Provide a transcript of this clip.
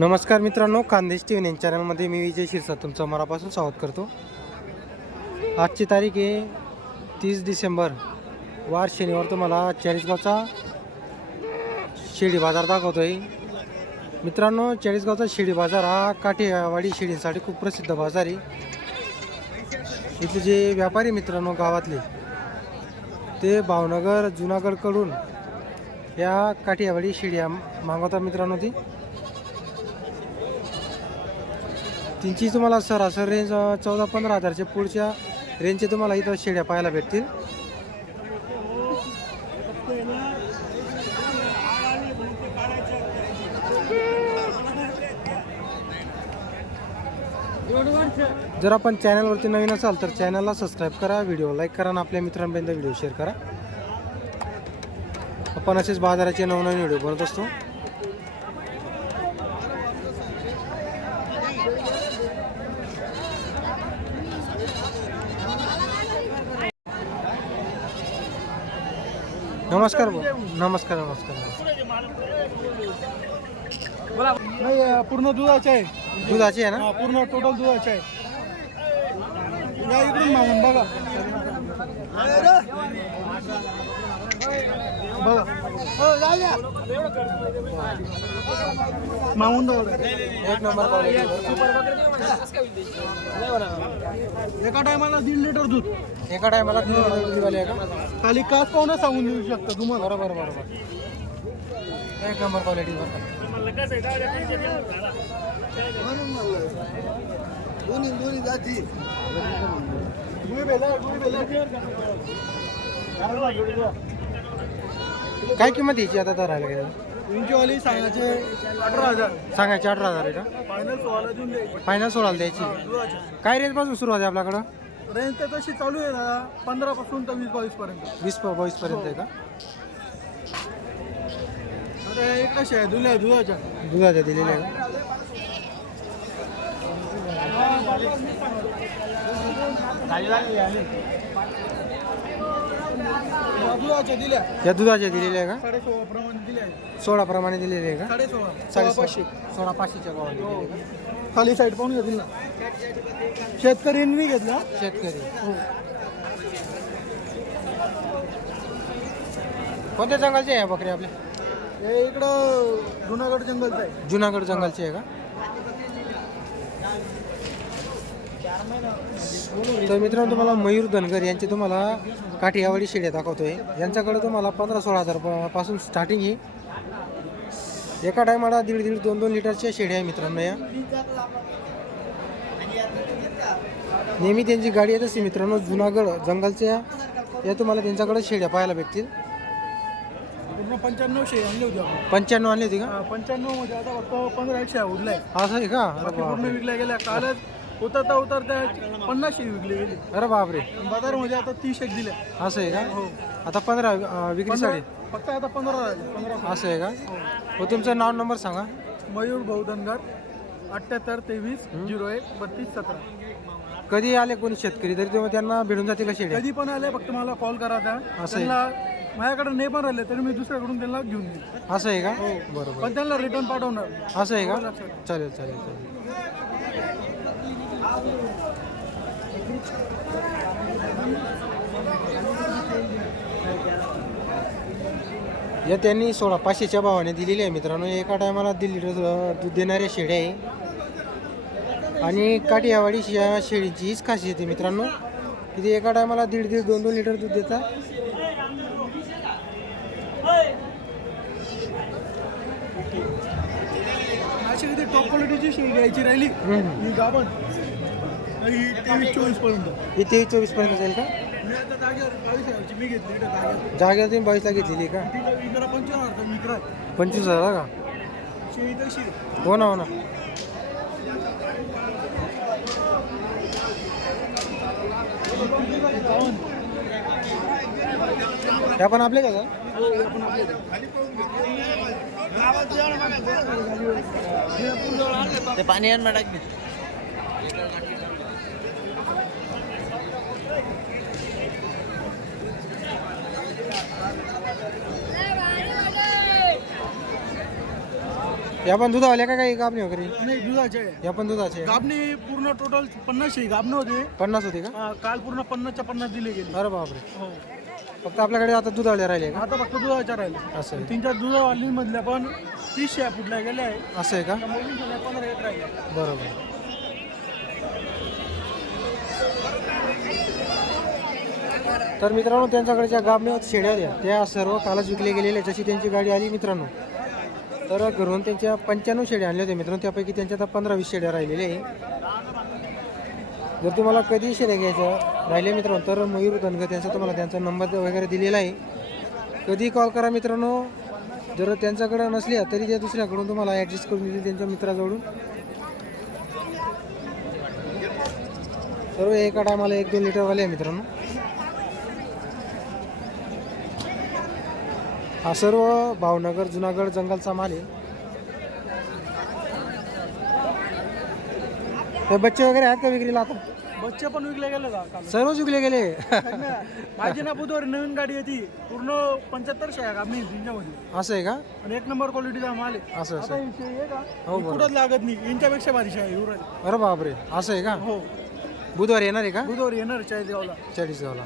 नमस्कार मित्रांनो Khandesh T V चॅनलमध्ये मी विजय शिरसा तुमचं मनापासून स्वागत करतो. आजची तारीख आहे तीस डिसेंबर. वार शनिवार तुम्हाला चाळीसगावचा शिडी बाजार दाखवतो आहे मित्रांनो चाळीसगावचा शिडी बाजार हा काठेवाडी शिडींसाठी खूप प्रसिद्ध बाजार आहे. इथले जे व्यापारी मित्रांनो गावातले ते भावनगर जुनागडकडून या काठियावाडी शिड्या मागवतात मित्रांनो ती. त्यांची तुम्हाला सरासरी रेंज चौदा पंधरा हजारच्या पुढच्या रेंजचे तुम्हाला इथं शेड्या पाहायला भेटतील. जर आपण चॅनलवरती नवीन असाल तर चॅनलला सबस्क्राईब करा व्हिडिओ लाईक करा आणि आपल्या मित्रांपर्यंत व्हिडिओ शेअर करा. आपण असेच बाजाराचे नवनवीन व्हिडिओ बनवत असतो. नमस्कार भाऊ. नमस्कार नमस्कार. नाही पूर्ण दुधाचे आहे. दुधाची आहे ना? पूर्ण टोटल दुधाचे आहे. या इकडून मागून बघा. बघा. मागून बघा एक नंबर एका टायमाला दीड लिटर दूध. एका टायमाला दिवाळी आहे का? खाली काच पाहून सांगून देऊ शकता तुम्हाला. बरोबर बरोबर. एक नंबर क्वालिटी दोन्ही दोन्ही जाती. गुळी बेला गुळी बेला काय किंमत यायची आता तर राहिला इंचीवाली सांगायचे अठरा हजार. सांगायची अठरा हजार आहे का? फायनल सोळाला देऊन द्यायचे. फायनल सोळाला द्यायची. दुधाचे काय रेंजपासून सुरुवात आहे आपल्याकडं? रेंज तर तशी चालू आहे दादा. पंधरा पासून तर वीस बावीस पर्यंत. वीस प- बावीस पर्यंत आहे का? आता हे कशा आहे? दुल्या दुधाच्या दुधाच्या दिलेल्या आहे का? या दुधाच्या दिल्या. या दुधाच्या दिलेल्या आहे का? सोळा प्रमाणे दिलेले आहे का? साडे पाचशे. सोळा पाचशेच्या दिलेले आहे का? खाली साईड पाहून घेतील ना. शेतकऱ्यांनी घेतला. शेतकरी. हो. कोणत्या जंगलचे आहे बकरी आपल्या? हे इकडं जुनागड जंगलचं आहे. जुनागड जंगलचे आहे का? तर मित्रांनो तुम्हाला मयूर धनगर यांचे तुम्हाला काठियावाडी शेड्या दाखवतोय. यांच्याकडे तुम्हाला पंधरा सोळा हजारपासून स्टार्टिंग ही. एका टायमाला दीड दीड दोन दोन लिटरच्या शेड्या आहे मित्रांनो या. नेहमी त्यांची गाडी येत असते मित्रांनो जुनागड जंगलच्या या तुम्हाला त्यांच्याकडे शेड्या पाहायला भेटतील. पंच्याण्णव आणले होते आपण. पंच्याण्णव आणली होती का? पंच्याण्णवमध्ये आता फक्त पंधरा एकशे उरलाय असं आहे का? पूर्ण बापरे. विकल्या गेल्या. कालच उतरता उतरता पन्नास विकले गेले. अरे बापरे. बाजारमध्ये आता तीस एक दिले. असं आहे का? आता पंधरा विक्रीसाठी फक्त आता पंधरा राहिले पंधरा असं आहे का? हो तुमचं नाव नंबर सांगा. मयूर बहुधनगर अठ्ठ्याहत्तर तेवीस झिरो एक बत्तीस सतरा. कधी आले कोणी शेतकरी? तरी तेव्हा त्यांना भेटून जातील का शेड्या? कधी पण आले फक्त मला कॉल करायचा असं आहे. त्यांना माझ्याकडे नाही पण राहिले तरी मी दुसऱ्याकडून त्यांना घेऊन देईन असं आहे का? बरोबर. पण त्यांना रिटर्न पाठवणार. असं आहे का? चालेल चालेल चालेल. या त्यांनी सोळा पाचशेच्या भावाने दिलेली आहे मित्रांनो. एका टायमाला दीड लिटर अं, दूध देणाऱ्या शेळ्या आहे. आणि काठियावाडी या शेळीची हीच खासियत आहे मित्रांनो. की ते एका टायमाला दीड दीड दोन दोन लिटर दूध देतात. टॉप क्वालिटीची शेळी घ्यायची राहिली. हम्म. तेवीस चोवीसपर्यंत. ही तेवीस चोवीसपर्यंत जाईल का? मी आता जागेवर बावीस हजारची मी घेतली इकडे जागेवर. जागेवर तुम्ही बावीसला घेतलेली आहे का? विकरा पंचवीस हजार विकरा पंचवीस हजार का. हो ना हो ना. हे पण आपले का सर? ते पाणी आण टाक या पण दुधावाल्या का काही गाबणी वगैरे? नाही दुधाचे. आहे या पण दुधाचे? गाबणी पूर्ण टोटल पन्नास गाबणं होते. पन्नास होते का? हा, काल पूर्ण पन्नासच्या पन्नास दिले गेले. अरे बापरे. हो. फक्त आपल्याकडे आता दुधावल्या राहिले का? आता फक्त दुधाच्या राहिले. असं आहे. तीन चार दुधावाली मधल्या पण तीस शेळ्या फुटल्या गेल्या आहे असं आहे का? त्या मुलींच्या पंधरा राहिले. बरोबर. तर मित्रांनो त्यांच्याकडे ज्या गाबण्या शेड्या होत्या त्या. सर्व कालच विकले गेलेल्या. जशी त्यांची गाडी आली मित्रांनो. तर घरून त्यांच्या पंच्याण्णव शेड्या आणल्या होत्या मित्रांनो. त्यापैकी त्यांच्या आता पंधरा वीस शेड्या राहिलेल्या आहे जर तुम्हाला कधी शेड्या घ्यायच्या राहिले मित्रांनो तर मयूर धनगर त्यांचा तुम्हाला त्यांचा नंबर वगैरे दिलेला आहे. कधी कॉल करा मित्रांनो. जर त्यांच्याकडं नसल्या तरी त्या दुसऱ्याकडून तुम्हाला ॲडजस्ट करून दिली त्यांच्या मित्राजवळून. सर्व एका टायमाला एक दोन लिटरवाले आहे मित्रांनो. हा सर्व भावनगर जुनागड जंगलचा माल आहे. बच्चे वगैरे आहेत का विक्रीला आता? बच्चे पण विकले गेले का सर्वच विकले गेले. माझी ना बुधवारी नवीन गाडी येते. पूर्ण पंच्याहत्तर शेळ्या गाबणी त्यांच्यामध्ये असं आहे का? आणि एक नंबर क्वालिटीचा माल आहे. असं असं. ही आहे का? कुठंच लागत नाही. यांच्यापेक्षा भारी शेळ्या आहे युवराज अरे बापरे. असं आहे का? हो. बुधवारी येणार आहे का? बुधवारी येणार चाळीसगावला. चाळीसगावला.